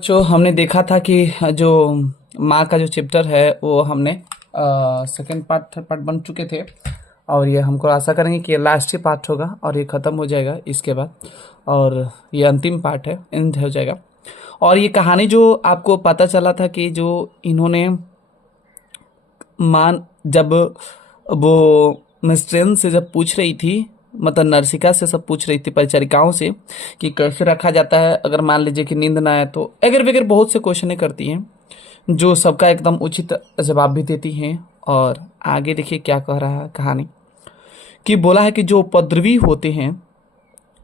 जो हमने देखा था कि जो माँ का जो चैप्टर है वो हमने सेकंड पार्ट थर्ड पार्ट बन चुके थे। और ये हमको आशा करेंगे कि ये लास्ट ही पार्ट होगा और ये ख़त्म हो जाएगा इसके बाद। और ये अंतिम पार्ट है, एंड हो जाएगा। और ये कहानी जो आपको पता चला था कि जो इन्होंने मान जब वो मिस्ट्रेन से जब पूछ रही थी, मतलब नर्सिका से सब पूछ रही थी, परिचारिकाओं से कि कैसे रखा जाता है अगर मान लीजिए कि नींद ना आए, तो अगर वगैरह बहुत से क्वेश्चन करती हैं जो सबका एकदम उचित जवाब भी देती हैं। और आगे देखिए क्या कह रहा है कहानी, कि बोला है कि जो उपद्रवी होते हैं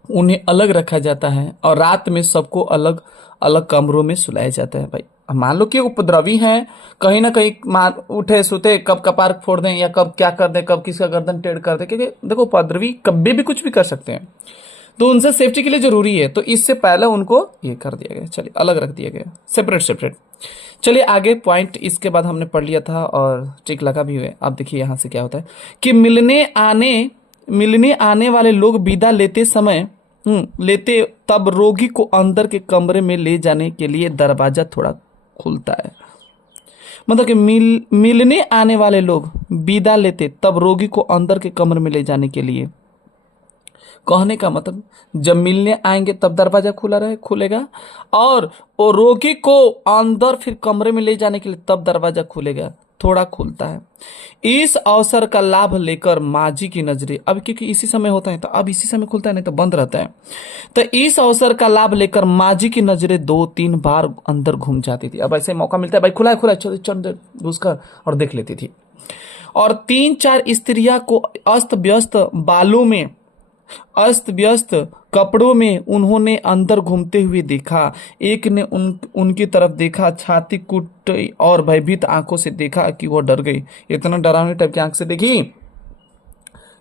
उन्हें अलग रखा जाता है और रात में सबको अलग अलग कमरों में सुलाया जाता है। भाई अब मान लो कि उपद्रवी हैं, कहीं ना कहीं मार उठे सुते कब कपार फोड़ दें या कब क्या कर दें, कब किसका गर्दन टेढ़ कर दें, क्योंकि देखो उपद्रवी कभी भी कुछ भी कर सकते हैं, तो उनसे सेफ्टी के लिए जरूरी है। तो इससे पहले उनको ये कर दिया गया, चलिए अलग रख दिया गया, सेपरेट सेपरेट। चलिए आगे पॉइंट इसके बाद हमने पढ़ लिया था और ठीक लगा भी हुए। अब देखिए यहाँ से क्या होता है कि मिलने आने वाले लोग विदा लेते समय लेते तब रोगी को अंदर के कमरे में ले जाने के लिए दरवाजा थोड़ा खुलता है। मतलब कि मिलने आने वाले लोग विदा लेते तब रोगी को अंदर के कमरे में ले जाने के लिए, कहने का मतलब जब मिलने आएंगे तब दरवाजा खुलेगा, और वो रोगी को अंदर फिर कमरे में ले जाने के लिए तब दरवाजा खुलेगा, थोड़ा खुलता है। इस अवसर का लाभ लेकर माजी की नजरें, अब क्योंकि इसी समय होता है तो अब इसी समय खुलता है, नहीं तो बंद रहता है। तो इस अवसर का लाभ लेकर माजी की नजरें 2-3 बार अंदर घूम जाती थी। अब ऐसे मौका मिलता है, भाई खुला है चल चल घुसकर और देख लेती थी। और 3-4 स्त्रियां को अस्त व्यस्त कपड़ों में उन्होंने अंदर घूमते हुए देखा। एक ने उनकी तरफ देखा, छाती कूट और भयभीत आंखों से देखा कि वो डर गई। इतना डरावनी टाइप की आंख से देखी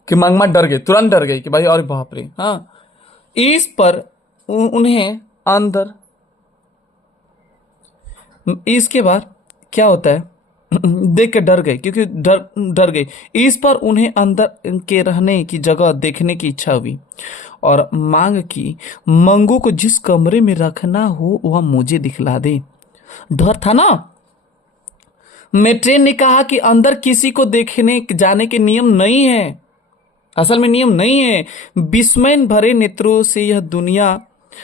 कि मंगमा डर गई, तुरंत डर गई कि भाई और बाप रे। हाँ, इस पर उन्हें अंदर, इसके बाद क्या होता है देख के डर गए, क्योंकि डर गए। इस पर उन्हें अंदर के रहने की जगह देखने की इच्छा हुई और मांग की मंगू को जिस कमरे में रखना हो वह मुझे दिखला दे। डर था ना। मेट्रेन ने कहा कि अंदर किसी को देखने जाने के नियम नहीं है, असल में नियम नहीं है। विस्मय भरे नेत्रों से यह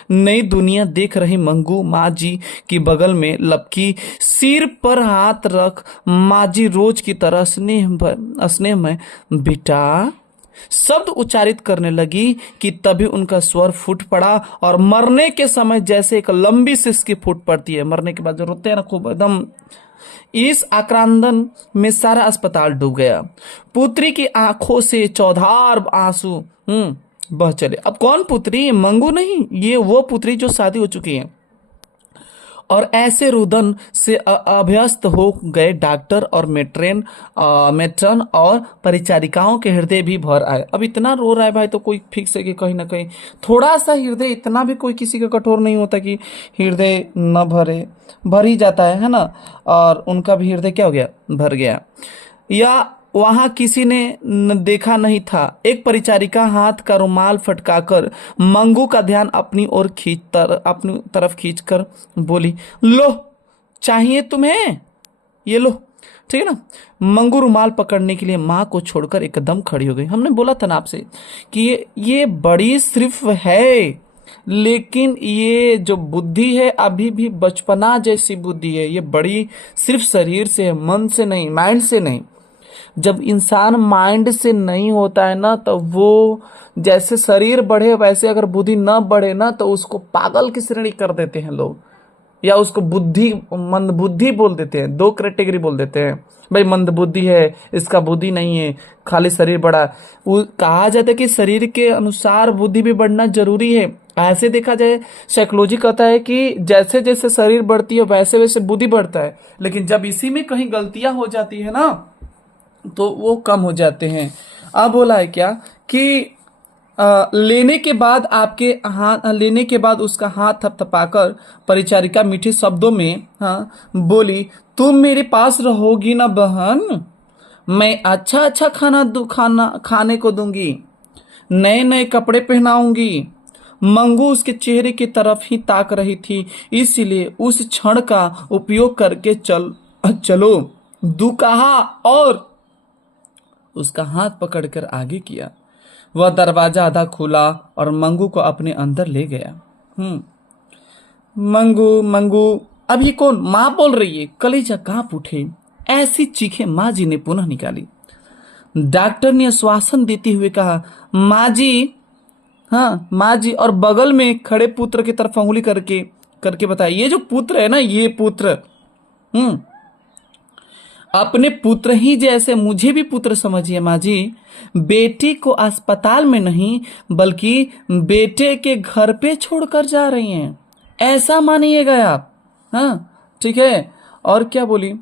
नई दुनिया देख रही मंगू माँ जी की बगल में लपकी, सिर पर हाथ रख माँ जी रोज की तरह स्नेह में बेटा शब्द उच्चारित करने लगी कि तभी उनका स्वर फूट पड़ा और मरने के समय जैसे एक लंबी सिसकी फूट पड़ती है, मरने के बाद जो रोते हैं ना खूब एकदम, इस आक्रांदन में सारा अस्पताल डूब गया। पुत्री की आंखों से चौधार आंसू बह चले। अब कौन पुत्री? मंगू नहीं, ये वो पुत्री जो शादी हो चुकी है। और ऐसे रुदन से अभ्यस्त हो गए डॉक्टर और मेट्रन और परिचारिकाओं के हृदय भी भर आए। अब इतना रो रहा है भाई, तो कोई फिक्स है कि कहीं ना कहीं थोड़ा सा हृदय, इतना भी कोई किसी का कठोर नहीं होता कि हृदय न भर ही जाता है ना। और उनका भी हृदय क्या हो गया, भर गया। या वहां किसी ने देखा नहीं था। एक परिचारिका हाथ का रुमाल फटकाकर मंगू का ध्यान अपनी तरफ खींचकर बोली, लो चाहिए तुम्हें, ये लो, ठीक है ना। मंगू रुमाल पकड़ने के लिए माँ को छोड़कर एकदम खड़ी हो गई। हमने बोला था ना आपसे कि ये बड़ी सिर्फ है, लेकिन ये जो बुद्धि है अभी भी बचपना जैसी बुद्धि है। ये बड़ी सिर्फ शरीर से है, मन से नहीं, माइंड से नहीं। जब इंसान माइंड से नहीं होता है ना, तो वो जैसे शरीर बढ़े वैसे अगर बुद्धि ना बढ़े ना, तो उसको पागल की श्रेणी कर देते हैं लोग, या उसको मंद बुद्धि बोल देते हैं। 2 कैटेगरी बोल देते हैं, भाई मंद बुद्धि है, इसका बुद्धि नहीं है, खाली शरीर बड़ा। वो कहा जाता है कि शरीर के अनुसार बुद्धि भी बढ़ना जरूरी है। ऐसे देखा जाए, साइकोलॉजी कहता है कि जैसे जैसे शरीर बढ़ती है वैसे वैसे बुद्धि बढ़ता है, लेकिन जब इसी में कहीं गलतियां हो जाती है ना, तो वो कम हो जाते हैं। अब बोला है क्या कि लेने के बाद उसका हाथ थपथपाकर परिचारिका मीठे शब्दों में बोली, तुम मेरे पास रहोगी ना बहन, मैं अच्छा अच्छा खाने को दूंगी, नए नए कपड़े पहनाऊंगी, मंगू उसके चेहरे की तरफ ही ताक रही थी, इसलिए उस क्षण का उपयोग करके चलो दुकहा और उसका हाथ पकड़कर आगे किया। वह दरवाजा आधा खुला और मंगू को अपने अंदर ले गया। मंगू मंगू, अब ये कौन? माँ बोल रही है। कलेजा कांप उठे। ऐसी चीखें माँ जी ने पुनः निकाली। डॉक्टर ने आश्वासन देते हुए कहा, माँ जी, हाँ माँ जी, और बगल में खड़े पुत्र की तरफ उंगली करके करके बताया, ये जो पुत्र है ना, ये पुत्र, हम्म अपने पुत्र ही जैसे मुझे भी पुत्र समझिए माँ जी। बेटी को अस्पताल में नहीं बल्कि बेटे के घर पे छोड़कर जा रही हैं, ऐसा मानिएगा आप। हाँ ठीक है। और क्या बोली?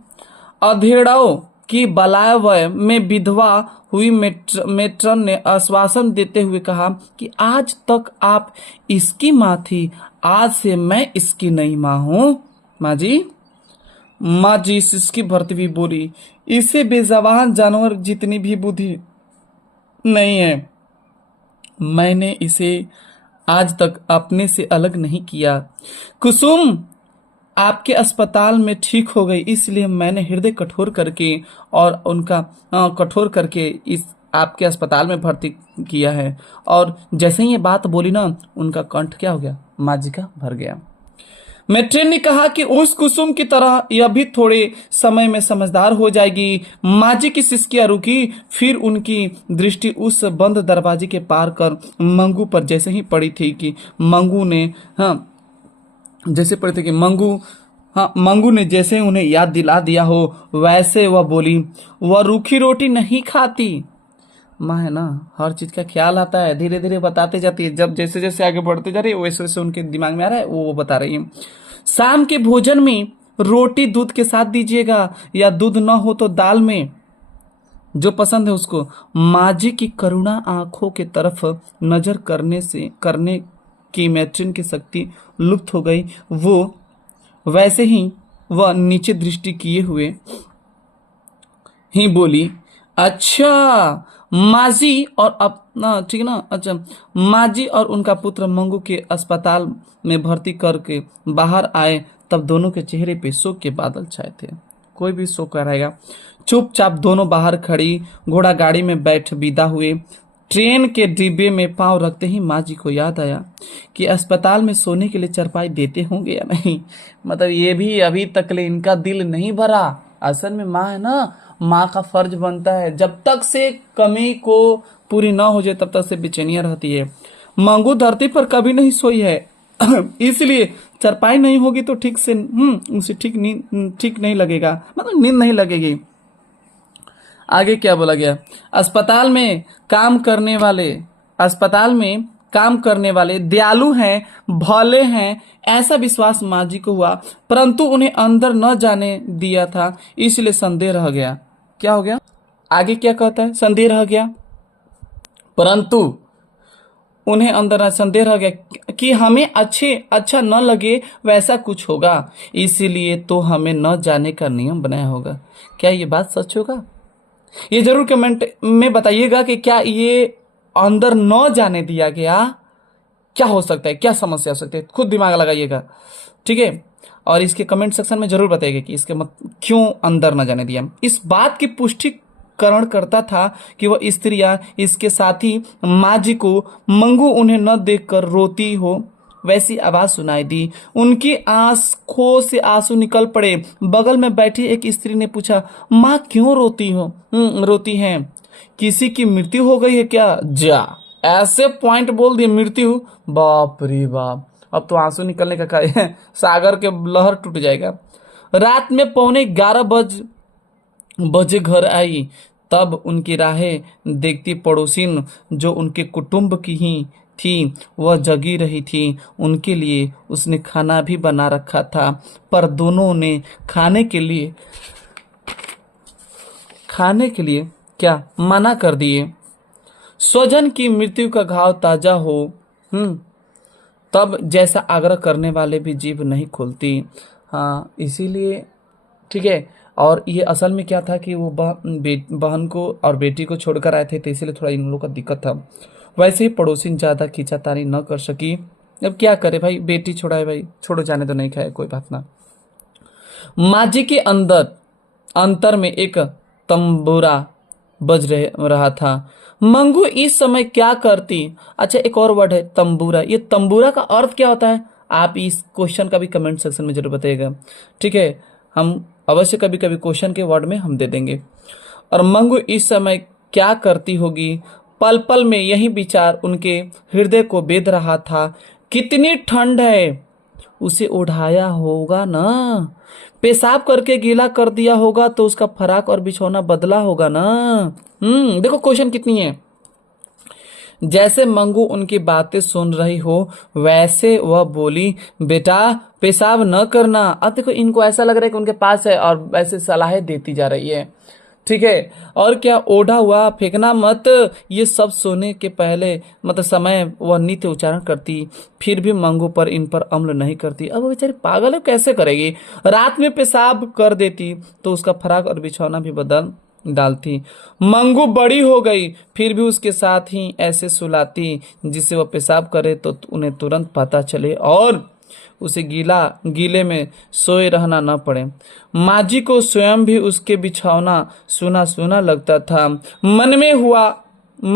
अधेड़ाओं की बलावय में विधवा हुई मेट्रन ने आश्वासन देते हुए कहा कि आज तक आप इसकी माँ थी, आज से मैं इसकी नई माँ हूं। माँ जी, माँ जी सिसकी भरती हुई बोली, इसे बेजबान जानवर जितनी भी बुद्धि नहीं है। मैंने इसे आज तक अपने से अलग नहीं किया। कुसुम आपके अस्पताल में ठीक हो गई, इसलिए मैंने हृदय कठोर करके और उनका कठोर करके इस आपके अस्पताल में भर्ती किया है। और जैसे ही ये बात बोली ना, उनका कंठ क्या हो गया? माँ जी का भर गया। मेट्रेन ने कहा कि उस कुसुम की तरह यह भी थोड़े समय में समझदार हो जाएगी। माँ जी की सिसकियां रुकी, फिर उनकी दृष्टि उस बंद दरवाजे के पार कर मंगू पर जैसे ही पड़ी थी कि मंगू ने हाँ जैसे पड़ी थी कि मंगू हाँ मंगू ने जैसे उन्हें याद दिला दिया हो, वैसे वह बोली, वह रूखी रोटी नहीं खाती। माँ है ना, हर चीज का ख्याल आता है, धीरे धीरे बताते जाती है। जब जैसे जैसे आगे बढ़ते जा रही है वैसे वैसे उनके दिमाग में आ रहा है, वो बता रही है। शाम के भोजन में रोटी दूध के साथ दीजिएगा, या दूध न हो तो दाल में, जो पसंद है उसको। माँ जी की करुणा आंखों के तरफ नजर करने की मैट्रिन की शक्ति लुप्त हो गई। वो वैसे ही वह नीचे दृष्टि किए हुए ही बोली, अच्छा माजी और अपना ठीक है ना, अच्छा माजी और उनका पुत्र मंगू के अस्पताल में भर्ती करके बाहर आए, तब दोनों के चेहरे पे शोक के बादल छाए थे। कोई भी शोक कर रहेगा। चुपचाप दोनों बाहर खड़ी घोड़ा गाड़ी में बैठ विदा हुए। ट्रेन के डिब्बे में पांव रखते ही माँ जी को याद आया कि अस्पताल में सोने के लिए चारपाई देते होंगे या नहीं। मतलब ये भी अभी तक ले इनका दिल नहीं भरा। असल में माँ है ना, माँ का फर्ज बनता है, जब तक से कमी को पूरी ना हो जाए तब तक से बेचैनियां रहती है। मंगू धरती पर कभी नहीं सोई है इसलिए चारपाई नहीं होगी तो ठीक से उसे ठीक नहीं लगेगा, मतलब नींद नहीं लगेगी। आगे क्या बोला गया? अस्पताल में काम करने वाले दयालु हैं, भले हैं, ऐसा विश्वास माँ जी को हुआ, परंतु उन्हें अंदर न जाने दिया था, इसलिए संदेह रह गया। क्या हो गया? आगे क्या कहता है? संदेह रह गया, परंतु उन्हें अंदर संदेह रह गया कि हमें अच्छा न लगे वैसा कुछ होगा, इसीलिए तो हमें न जाने का नियम बनाया होगा। क्या ये बात सच होगा? ये जरूर कमेंट में बताइएगा कि क्या ये अंदर न जाने दिया गया, क्या हो सकता है, क्या समस्या हो सकती है, खुद दिमाग लगाइएगा, ठीक है। और इसके कमेंट सेक्शन में जरूर बताइएगा कि इसके क्यों अंदर न जाने दिया। इस बात की पुष्टिकरण करता था कि वह स्त्रियां इसके साथी माँ जी को मंगू उन्हें न देखकर रोती हो वैसी आवाज सुनाई दी। उनकी आंखों से आंसू निकल पड़े। बगल में बैठी एक स्त्री ने पूछा, माँ क्यों रोती हैं? किसी की मृत्यु हो गई है क्या? जा, ऐसे पॉइंट बोल दिए, मृत्यु, बाप रे बाप, अब तो आंसू निकलने का क्या है, सागर के लहर टूट जाएगा। रात में 11:15 बजे घर आई, तब उनकी राहें देखती पड़ोसिन जो उनके कुटुंब की ही थी वह जगी रही थी। उनके लिए उसने खाना भी बना रखा था, पर दोनों ने खाने के लिए क्या मना कर दिए। स्वजन की मृत्यु का घाव ताजा हो तब जैसा आग्रह करने वाले भी जीभ नहीं खुलती। हाँ, इसीलिए ठीक है। और ये असल में क्या था कि वो बहन को और बेटी को छोड़कर आए थे, तो इसीलिए थोड़ा इन लोगों का दिक्कत था। वैसे ही पड़ोसी ज्यादा खींचातानी न कर सकी। अब क्या करे भाई, बेटी छोड़ा है भाई, छोड़ो जाने तो, नहीं खाए कोई बात ना। माजी के अंदर अंतर में एक तंबूरा बज रहा था। मंगू इस समय क्या करती। अच्छा, एक और वर्ड है तंबूरा, ये तंबूरा का अर्थ क्या होता है, आप इस क्वेश्चन का भी कमेंट सेक्शन में जरूर बताइएगा। ठीक है, हम अवश्य कभी कभी क्वेश्चन के वर्ड में हम दे देंगे। और मंगू इस समय क्या करती होगी। पल पल में यही विचार उनके हृदय को बेध रहा था। कितनी ठंड है, उसे ओढ़ाया होगा ना, पेशाब करके गीला कर दिया होगा तो उसका फराक और बिछौना बदला होगा ना। देखो क्वेश्चन कितनी है। जैसे मंगू उनकी बातें सुन रही हो वैसे वह बोली, बेटा पेशाब न करना। अब देखो इनको ऐसा लग रहा है कि उनके पास है और वैसे सलाहें देती जा रही है। ठीक है, और क्या, ओढ़ा हुआ फेंकना मत। ये सब सोने के पहले मतलब समय वह नित्य उच्चारण करती, फिर भी मंगू पर इन पर अमल नहीं करती। अब वो बेचारी पागल है, कैसे करेगी। रात में पेशाब कर देती तो उसका फराक और बिछौना भी बदल डालती। मंगू बड़ी हो गई फिर भी उसके साथ ही ऐसे सुलाती जिससे वह पेशाब करे तो उन्हें तुरंत पता चले और उसे गीले में सोए रहना न पड़े। माजी को स्वयं भी उसके बिछौना सुना सुना लगता था। मन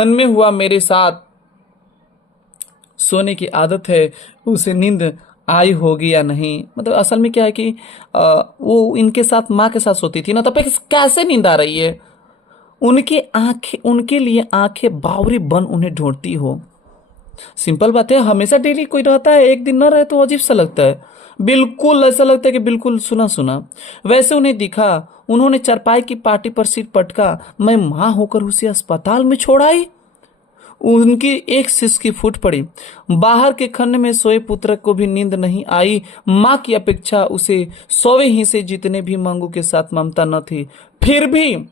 में हुआ मेरे साथ सोने की आदत है, उसे नींद आई होगी या नहीं। मतलब असल में क्या है कि वो इनके साथ माँ के साथ सोती थी ना, तब कैसे नींद आ रही है। उनकी आंखें, उनके लिए आंखें बावरी बन उन्हें ढूंढती हो। सिंपल बात है, हमेशा डेली कोई रहता है, एक दिन न रहे तो अजीब सा लगता है। बिल्कुल ऐसा लगता है कि बिल्कुल सुना सुना। वैसे उन्हें दिखा, उन्होंने चारपाई की पाटी पर सिर पटका। मैं माँ होकर उसे अस्पताल में छोड़ आई। उनकी एक सिसकी फूट पड़ी। बाहर के खंड में सोए पुत्र को भी नींद नहीं आई। माँ की अपेक्षा उसे सोए ही से जितने भी मंगू के साथ ममता न थी, फिर भी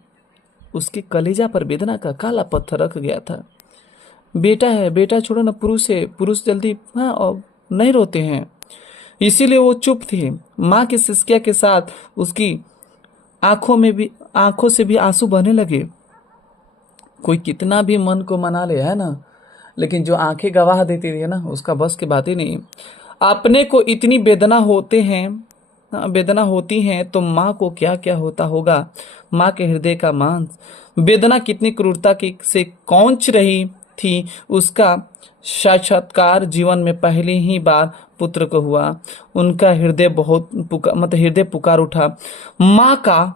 उसके कलेजा पर वेदना का काला पत्थर रख गया था। बेटा है, बेटा छोड़ो ना, पुरुष है, पुरुष जल्दी हाँ और नहीं रोते हैं, इसीलिए वो चुप थी। माँ की सिसकिया के साथ उसकी आंखों से भी आंसू बहने लगे। कोई कितना भी मन को मना ले है ना, लेकिन जो आंखें गवाह देती थी ना, उसका बस की बात ही नहीं। अपने को इतनी वेदना होती हैं तो माँ को क्या क्या होता होगा। माँ के हृदय का मांस वेदना कितनी क्रूरता की से कौंच रही थी। उसका साक्षात्कार जीवन में पहली ही बार पुत्र को हुआ। उनका हृदय हृदय पुकार उठा, माँ का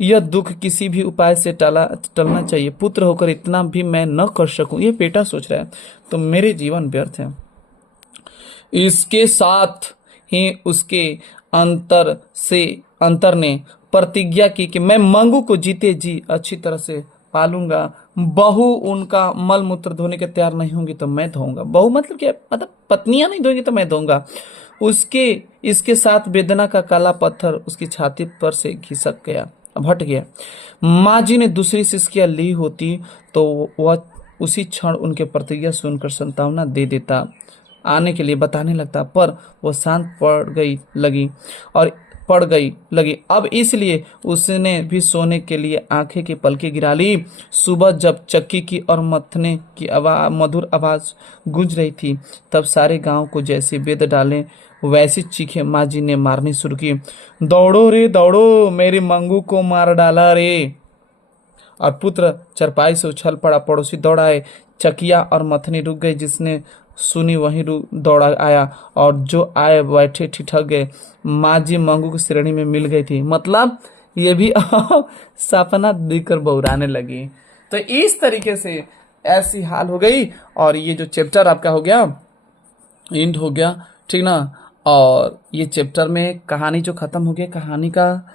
यह दुख किसी भी उपाय से टलना चाहिए। पुत्र होकर इतना भी मैं न कर सकूं, ये बेटा सोच रहा है, तो मेरे जीवन व्यर्थ है। इसके साथ ही उसके अंतर ने प्रतिज्ञा की कि मैं मंगू को जीते जी अच्छी तरह से पालूंगा। बहू उनका मल मूत्र धोने के तैयार नहीं होंगी तो मैं धोऊंगा। बहू मतलब क्या, मतलब पत्नियां नहीं धोएंगी तो मैं धोऊंगा। इसके साथ वेदना का काला पत्थर उसकी छाती पर से घिसक गया, अब हट गया। माँ जी ने दूसरी सिसकियां ली होती तो वह उसी क्षण उनके प्रतिज्ञा सुनकर संतावना दे देता, आने के लिए बताने लगता, पर वह शांत पड़ गई लगी। अब इसलिए उसने भी सोने के लिए आंखें की पलकें गिरा ली। सुबह जब चक्की की और मथने की मधुर आवाज गूंज रही थी, तब सारे गांव को जैसे बेद डाले वैसी चीखें माँ जी ने मारनी शुरू की। दौड़ो रे दौड़ो, मेरी मंगू को मार डाला रे। और पुत्र चरपाई से उछल पड़ा। पड़ोसी दौड़ आए, चकिया और मथनी रुक गई। जिसने सुनी वहीं दौड़ा आया और जो आए बैठे ठिठक गए। माँ जी मंगू की श्रेणी में मिल गई थी, मतलब ये भी सपना देखकर बौराने लगी। तो इस तरीके से ऐसी हाल हो गई और ये जो चैप्टर आपका हो गया एंड हो गया, ठीक ना। और ये चैप्टर में कहानी जो खत्म हो गई, कहानी का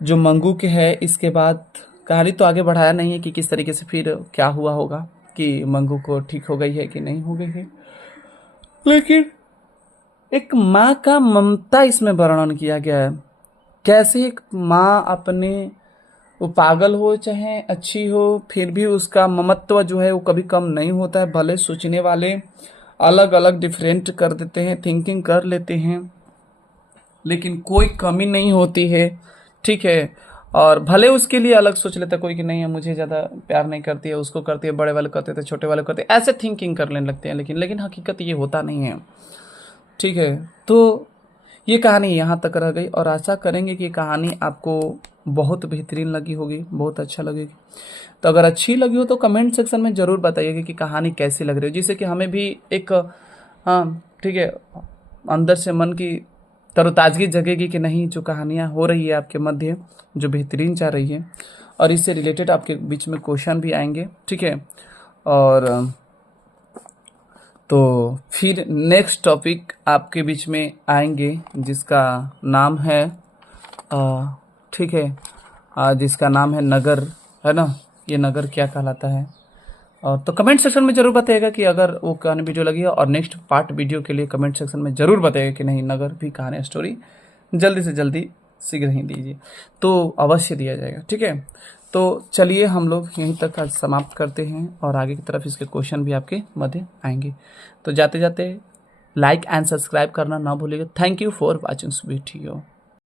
जो मंगू के है, इसके बाद कहानी तो आगे बढ़ाया नहीं है कि किस तरीके से फिर क्या हुआ होगा, कि मंगू को ठीक हो गई है कि नहीं हो गई है, लेकिन एक माँ का ममता इसमें वर्णन किया गया है। कैसे एक माँ अपने, वो पागल हो चाहे अच्छी हो, फिर भी उसका ममत्व जो है वो कभी कम नहीं होता है। भले सोचने वाले अलग अलग डिफरेंट कर देते हैं, थिंकिंग कर लेते हैं, लेकिन कोई कमी नहीं होती है, ठीक है। और भले उसके लिए अलग सोच लेता कोई कि नहीं है, मुझे ज़्यादा प्यार नहीं करती है, उसको करती है, बड़े वाले करते थे, छोटे वाले करते हैं, ऐसे थिंकिंग करने लगते हैं, लेकिन हकीकत ये होता नहीं है। ठीक है, तो ये कहानी यहाँ तक रह गई और आशा करेंगे कि ये कहानी आपको बहुत बेहतरीन लगी होगी, बहुत अच्छा लगेगी। तो अगर अच्छी लगी हो तो कमेंट सेक्शन में ज़रूर बताइएगा कि कहानी कैसी लग रही है, जिससे कि हमें भी एक हाँ ठीक है, अंदर से मन की तरोताजगी जगेगी कि नहीं, जो कहानियाँ हो रही है आपके मध्य, जो बेहतरीन जा रही है, और इससे रिलेटेड आपके बीच में क्वेश्चन भी आएंगे। ठीक है, और तो फिर नेक्स्ट टॉपिक आपके बीच में आएंगे जिसका नाम है ठीक है, जिसका नाम है नगर, है ना, ये नगर क्या कहलाता है। और तो कमेंट सेक्शन में जरूर बताइएगा कि अगर वो कहानी वीडियो लगी है, और नेक्स्ट पार्ट वीडियो के लिए कमेंट सेक्शन में जरूर बताइएगा कि नहीं, नगर भी कहानी स्टोरी जल्दी से जल्दी शीघ्र ही दीजिए, तो अवश्य दिया जाएगा। ठीक है, तो चलिए हम लोग यहीं तक आज समाप्त करते हैं, और आगे की तरफ इसके क्वेश्चन भी आपके मध्य आएंगे। तो जाते जाते लाइक एंड सब्सक्राइब करना ना भूलिएगा। Thank you for watching video.